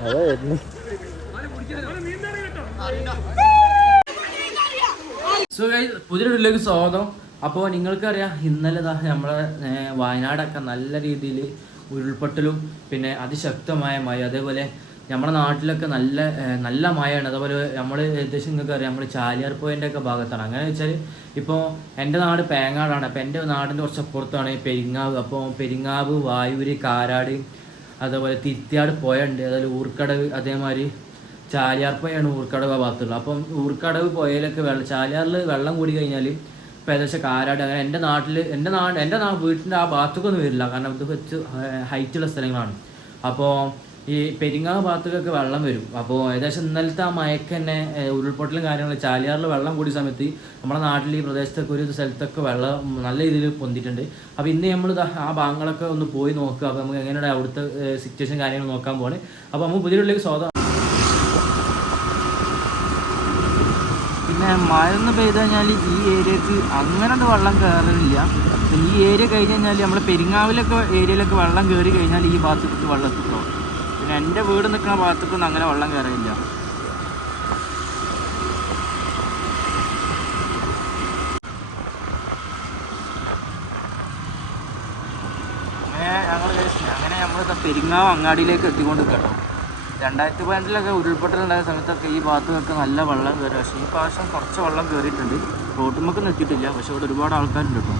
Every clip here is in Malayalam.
അതെ വരുന്നു സോ പുതിയൊരു വീട്ടിലേക്ക് സ്വാഗതം. അപ്പോൾ നിങ്ങൾക്കറിയാം ഇന്നലെ നമ്മളെ വയനാടൊക്കെ നല്ല രീതിയിൽ ഉരുൾപൊട്ടലും പിന്നെ അതിശക്തമായ മഴ അതേപോലെ നമ്മുടെ നാട്ടിലൊക്കെ നല്ല നല്ല മഴയാണ്. അതേപോലെ നമ്മൾ ഏകദേശം നിങ്ങൾക്ക് അറിയാം നമ്മൾ ചാലിയാർ പോയിന്റെ ഒക്കെ ഭാഗത്താണ്. അങ്ങനെ വെച്ചാൽ ഇപ്പോൾ എന്റെ നാട് പേങ്ങാടാണ്. അപ്പോൾ എന്റെ നാടിന്റെ കുറച്ച് അപ്പുറത്താണ് പെരിങ്ങാവ്. അപ്പോൾ പെരിങ്ങാവ് വായൂര് കാരാട് അതേപോലെ തിരുത്തിയാട് പോയുണ്ട് അതേപോലെ ഊർക്കടവ് അതേമാതിരി ചാലിയാർ പോയാണ് ഊർക്കടവ് ഭാഗത്തുള്ളത്. അപ്പം ഊർക്കടവ് പുഴയിലൊക്കെ വെള്ളം ചാലിയാറിൽ വെള്ളം കൂടി കഴിഞ്ഞാൽ ഇപ്പം ഏകദേശം കാരാട് അങ്ങനെ എന്റെ നാട്ടിൽ എന്റെ നാട് എന്റെ നാ വീട്ടിന്റെ ആ ഭാഗത്തേക്കൊന്നും വരില്ല. കാരണം ഇത് വെച്ച് ഹൈറ്റുള്ള സ്ഥലങ്ങളാണ്. അപ്പോൾ ഈ പെരിങ്ങാവ് ഭാഗത്തേക്കൊക്കെ വെള്ളം വരും. അപ്പോൾ ഏകദേശം ഇന്നലത്തെ ആ മയക്ക് തന്നെ ഉരുൾപൊട്ടലും കാര്യങ്ങളും ചാലിയാറിൽ വെള്ളം കൂടിയ സമയത്ത് നമ്മുടെ നാട്ടിൽ ഈ പ്രദേശത്തൊക്കെ ഒരു സ്ഥലത്തൊക്കെ വെള്ളം നല്ല രീതിയിൽ പൊന്തിയിട്ടുണ്ട്. അപ്പോൾ ഇന്ന് നമ്മൾ ആ ഭാഗങ്ങളൊക്കെ ഒന്ന് പോയി നോക്കുക. അപ്പോൾ നമുക്ക് എങ്ങനെയാണ് അവിടുത്തെ സിറ്റുവേഷൻ കാര്യങ്ങൾ നോക്കാൻ പോകണേ അപ്പോൾ നമുക്ക് പുതിയൊരു സ്വാഗതം. പിന്നെ മഴ ഒന്ന് പെയ്ത് കഴിഞ്ഞാൽ ഈ ഏരിയക്ക് അങ്ങനെ വെള്ളം കയറില്ല ഈ ഏരിയ കഴിഞ്ഞ് കഴിഞ്ഞാൽ നമ്മുടെ പെരിങ്ങാവിലൊക്കെ ഏരിയയിലൊക്കെ വെള്ളം കയറി കഴിഞ്ഞാൽ ഈ ഭാഗത്തേക്ക് വെള്ളം എത്തിക്കോ പിന്നെ എന്റെ വീട് നിൽക്കുന്ന ഭാഗത്തേക്കൊന്നും അങ്ങനെ വെള്ളം കയറിയില്ല. അങ്ങനെ നമ്മൾ പെരിങ്ങാവ് അങ്ങാടിയിലേക്ക് എത്തിക്കൊണ്ട് കേട്ടോ രണ്ടായിരത്തി പതിനെട്ടിലൊക്കെ ഉരുൾപൊട്ടലുണ്ടായ സമയത്തൊക്കെ ഈ ഭാഗത്തൊക്കെ നല്ല വെള്ളം കയറി. പക്ഷേ ഈ പ്രാവശ്യം കുറച്ച് വെള്ളം കയറിയിട്ടുണ്ട്. റോട്ടുമൊക്കെ എത്തിയിട്ടില്ല. പക്ഷെ ഇവിടെ ഒരുപാട് ആൾക്കാരുണ്ട് കേട്ടോ.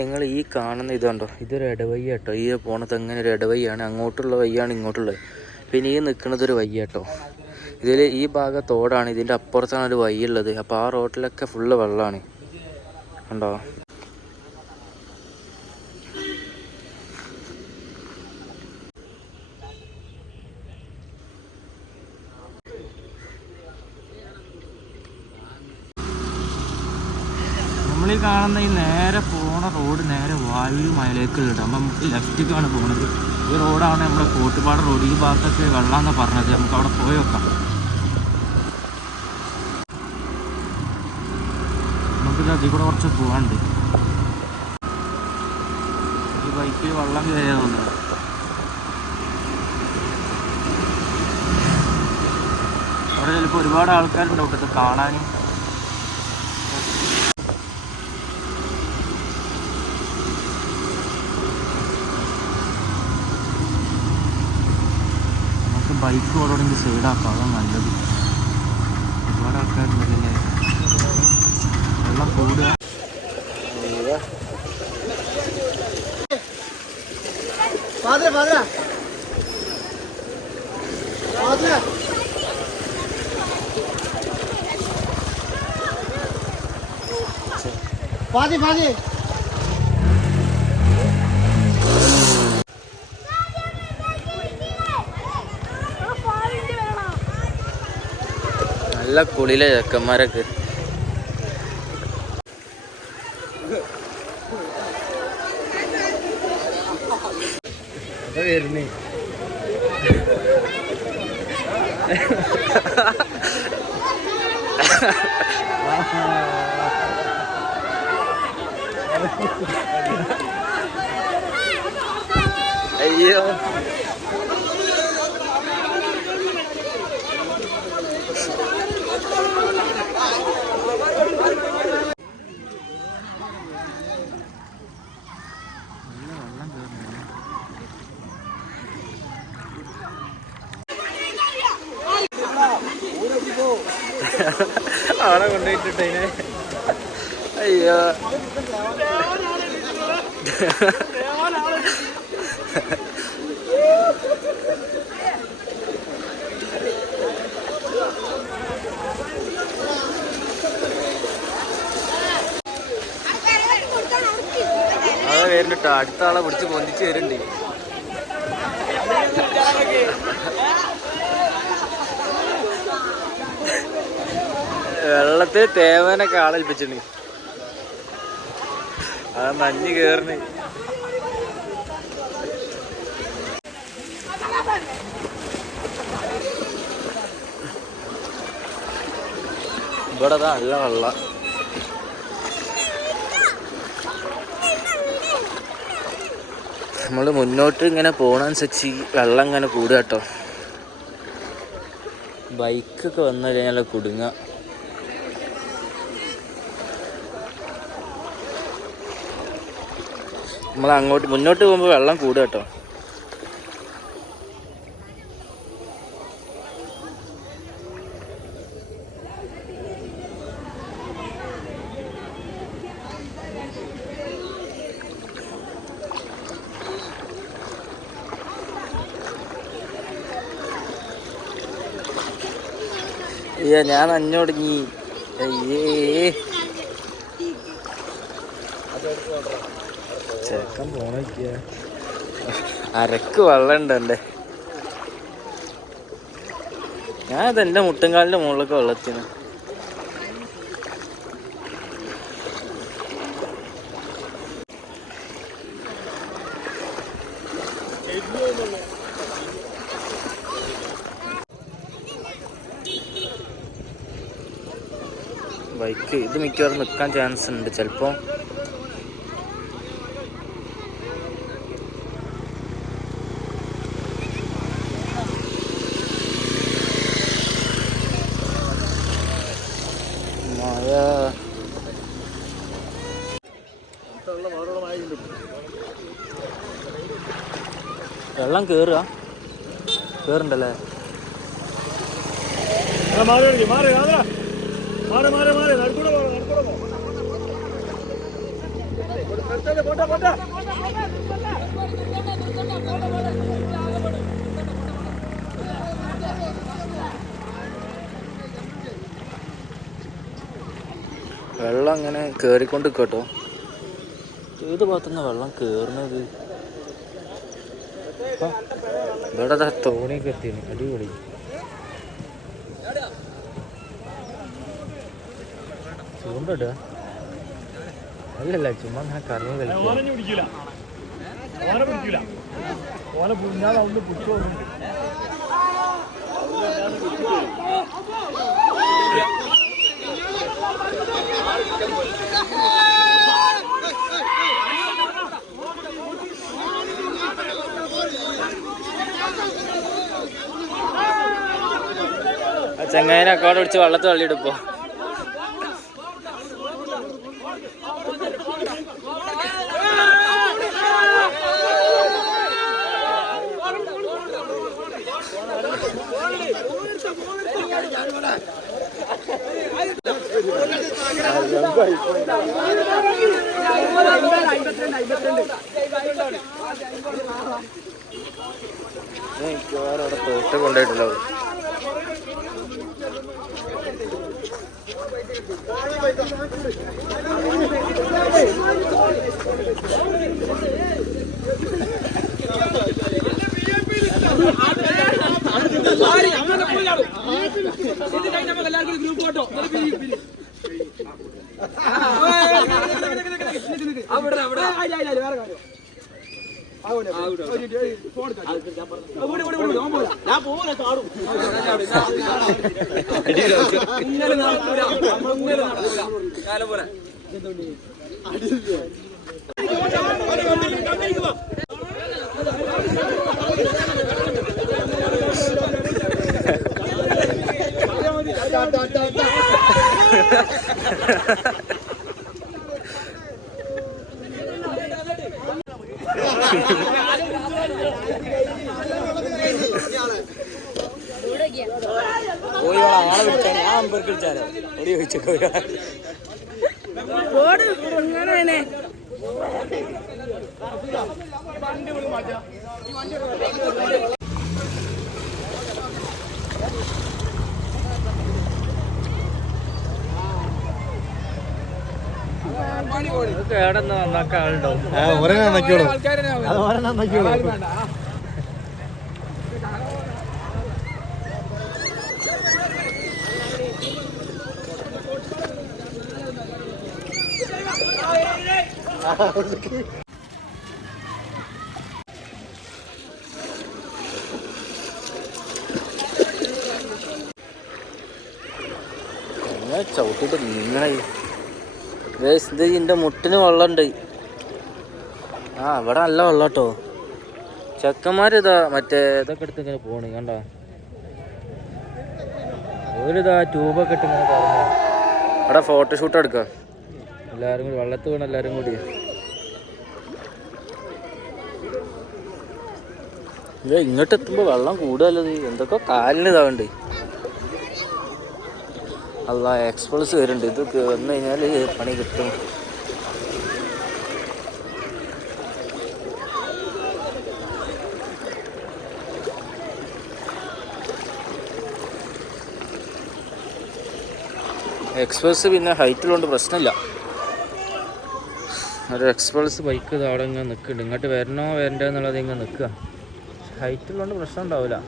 നിങ്ങൾ ഈ കാണുന്ന ഇതുണ്ടോ? ഇതൊരു ഇടവയ്യ കേട്ടോ. ഈ പോണത് അങ്ങനെ ഒരു ഇടവയ്യാണ്. അങ്ങോട്ടുള്ള വയ്യാണ് ഇങ്ങോട്ടുള്ളത്. പിന്നെ ഈ നിൽക്കുന്നത് ഒരു വയ്യ കേട്ടോ. ഇതിൽ ഈ ഭാഗം തോടാണ് ഇതിന്റെ അപ്പുറത്താണ് ഒരു വയ്യ ഉള്ളത്. അപ്പോൾ ആ റോട്ടിലൊക്കെ ഫുള്ള് വെള്ളമാണ്. ഉണ്ടോ ഈ കാണുന്ന ഈ നേരെ പോണ റോഡ് നേരെ വായു മലയിലേക്കുള്ള അപ്പം നമുക്ക് ലെഫ്റ്റിലേക്കാണ് പോകുന്നത് ഈ റോഡാണ് നമ്മുടെ കോട്ടുപാട് റോഡ്. ഈ ഭാഗത്തൊക്കെ വെള്ളമെന്ന് പറഞ്ഞത്. നമുക്ക് അവിടെ പോയി വെക്കാം നമുക്കിത് അതിൽ കൂടെ കുറച്ച് പോകാണ്ട് ഈ ബൈക്കിൽ വെള്ളം കയറിയാ തോന്നുന്നത് അവിടെ ചിലപ്പോൾ ഒരുപാട് ആൾക്കാരുണ്ടാവും. ഇത് കാണാനും. ബൈക്ക് ഓടണമെങ്കിൽ സൈഡാക്കാം അതാണ് നല്ലത് ഒരുപാട് ആൾക്കാരുണ്ടല്ലേ വെള്ളം കൂടുക Padre, padre. Padre. Padre, padre. നല്ല കുളിയിലെ ചെക്കന്മാരൊക്കെ വരുന്നേ അയ്യോ കൊണ്ടുപോയിട്ടിട്ടേ അയ്യോ. അതെ വരുന്നുട്ടോ. അടുത്ത ആളെ പിടിച്ച് പൊന്തിച്ച് വരുന്നുണ്ട്. വെള്ളത്തിൽ തേവനൊക്കെ ആളേൽപ്പിച്ചിട്ടുണ്ട് ആ മഞ്ഞ് കേറിന് ഇവിടെ നല്ല വെള്ള. നമ്മൾ മുന്നോട്ട് ഇങ്ങനെ പോണനുസരിച്ച് വെള്ളം ഇങ്ങനെ കൂടുക കേട്ടോ. ബൈക്കൊക്കെ വന്നു കഴിഞ്ഞാൽ കുടുങ്ങ. അങ്ങോട്ട് മുന്നോട്ട് പോകുമ്പോൾ വെള്ളം കൂടുക കേട്ടോ. ഞാൻ അഞ്ഞോടങ്ങി അയ്യേ. ചെക്കൻ പോണിക്ക അരക്ക് വെള്ളം ഉണ്ടല്ലേ ഞാനത് എന്റെ മുട്ടുംകാലിന്റെ മുകളിലൊക്കെ വെള്ളത്തിന്. ബൈക്ക് ഇത് മിക്കവാറും നിൽക്കാൻ ചാൻസ് ഉണ്ട്. ചിലപ്പോൾ പോ പോട്ടെ പോട്ടെ വെള്ളം അങ്ങനെ കേറിക്കൊണ്ട് കേട്ടോ. ഏത് ഭാഗത്തുനിന്ന് വെള്ളം കേറുന്നത്? ആ, ഇവിടെ ദാ തോണിയൊക്കെ എത്തിയാണ് അടിപൊളി ചൂണ്ടിടുക അല്ലല്ല ചുമ്മാ അങ്ങനെ കറങ്ങി കളിക്കുക ചെങ്ങായിനെ അക്കൗണ്ട് പിടിച്ച് വെള്ളത്തിൽ തള്ളിയിടുപ്പോ എല്ലാവർക്കും ഗ്രൂപ്പ് ഫോട്ടോ അവിടെ അവിടെ വേറെ കാര്യം. ഫോൺ കോഴികളെ കേടന്ന് നന്നാക്കാൻ ആളുണ്ടാവും ഒരേ നന്നാക്കിയോളൂ. അത് ഒരേ നന്നാക്കിയോളൂ. ചവിട്ടിട്ട് നീങ്ങണേ ഇത് ഇതിന്റെ മുട്ടിന് വെള്ളമുണ്ട്. ആ ഇവിടെ നല്ല വെള്ളം കേട്ടോ ചെക്കന്മാരിതാ മറ്റേ ഇതൊക്കെ എടുത്ത് ഇങ്ങനെ പോണ് കണ്ടോ? ഒരിതാ ട്യൂബൊക്കെ ഇട്ട് ഇങ്ങനെ കറങ്ങുക അവിടെ ഫോട്ടോഷൂട്ട് എടുക്കാം. എല്ലാവരും കൂടി വെള്ളത്ത് വീണ് എല്ലാവരും കൂടി. ഇങ്ങോട്ട് എത്തുമ്പോൾ വെള്ളം കൂടുതലത് എന്തൊക്കെ കാലിന് ഇതാവുണ്ട്. അല്ല എക്സ്പൾസ് വരുന്നുണ്ട്. ഇത് വന്നു കഴിഞ്ഞാൽ പണി കിട്ടും. എക്സ്പ്രസ് പിന്നെ ഹൈറ്റിലുണ്ട് പ്രശ്നമില്ല ഒരു എക്സ്പ്രസ് ബൈക്ക് ഇത് അവിടെ ഇങ്ങനെ നിൽക്കുന്നുണ്ട് ഇങ്ങോട്ട് വരണോ വരണ്ടോ എന്നുള്ളത് ഇങ്ങനെ നിൽക്കുക ഹൈറ്റിലുണ്ട് പ്രശ്നം ഉണ്ടാവില്ല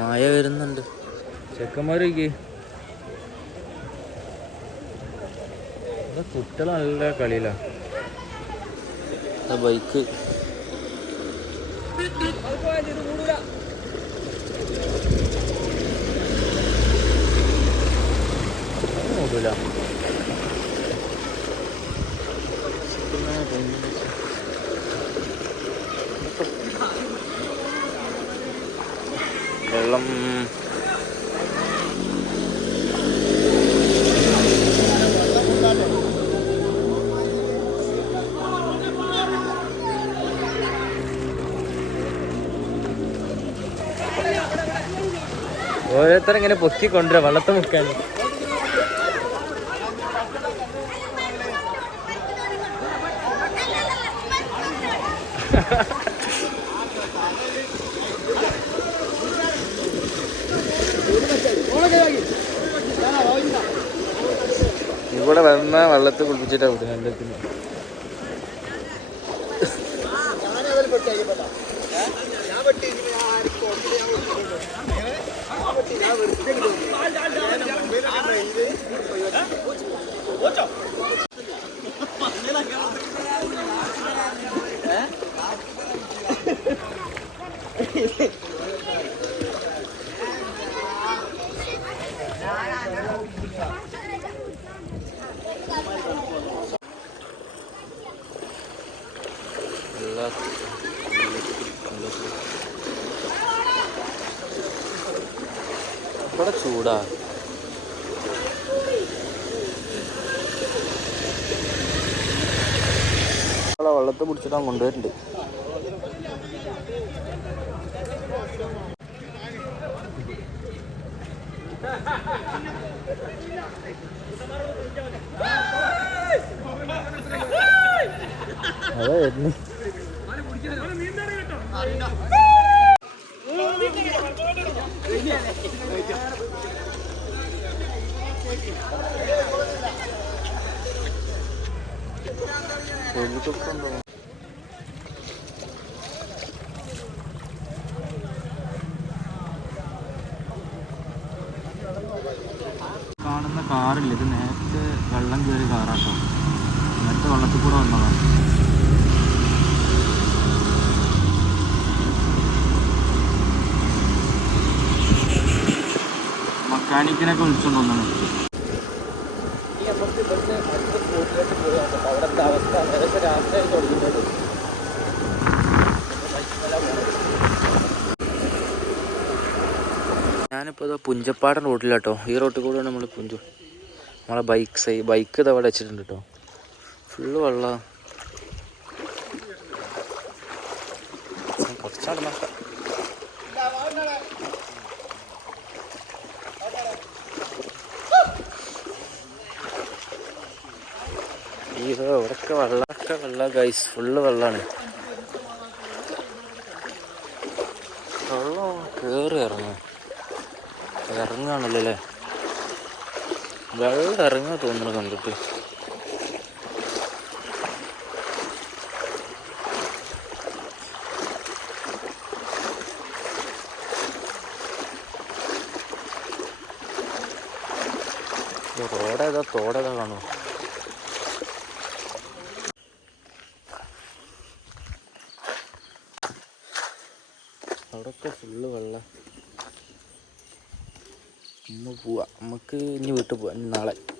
മായ വരുന്നുണ്ട്. ചെക്കന്മാരേക്ക്. കുട്ടികൾ നല്ല കളിയിലാ. ബൈക്ക്. നോക്കൂല. ഓരോരുത്തർ ഇങ്ങനെ പൊക്കി കൊണ്ടുവരാ വള്ളത്തെ മുക്കാൻ ഇവിടെ വന്ന വള്ളത്ത് കുളിപ്പിച്ചിട്ടാ വിടുക എല്ലാത്തിനും. వచ్చాం ഇവിടെ ചൂടാ. വെള്ളത്തെ പിടിച്ചിട്ടാ കൊണ്ടുവരുന്നുണ്ട് അതെ വരുന്നു കൊതുകൊക്കെ മെക്കാനിക്കിനൊക്കെ വിളിച്ചോണ്ട് വന്നാണ്. അവിടുത്തെ അവസ്ഥ ഏകദേശം രാത്രിയായി തുടങ്ങിയത് ഞാനിപ്പോൾ ഇതാ പുഞ്ചപ്പാടൻ റോഡിലാട്ടോ ഈ റോട്ടിൽ കൂടെയാണ് നമ്മൾ പുഞ്ചു. നമ്മളെ ബൈക്ക് സൈ ബൈക്ക് ഇത് അവിടെ വെച്ചിട്ടുണ്ട് കേട്ടോ ഫുള്ള് വെള്ളം. കുറച്ചാണ് നോക്കാം അയ്യോ ഇവിടെയൊക്കെ വെള്ളമൊക്കെ വെള്ളം ഗൈസ് ഫുള്ള് വെള്ളമാണ് വെള്ളം കയറി ഇറങ്ങും. ഇറങ്ങുകയാണല്ലോ അല്ലേ? വെള്ളം ഇറങ്ങാൻ തോന്നുന്നു കണ്ടിട്ട്. റോഡേതാ തോടേതാ കാണുമോ ഫുള്ള് വെള്ളം. നമ്മൾ പോവാ. നമുക്ക് ഇനി വീട്ടിൽ പോവാം. നാളെ.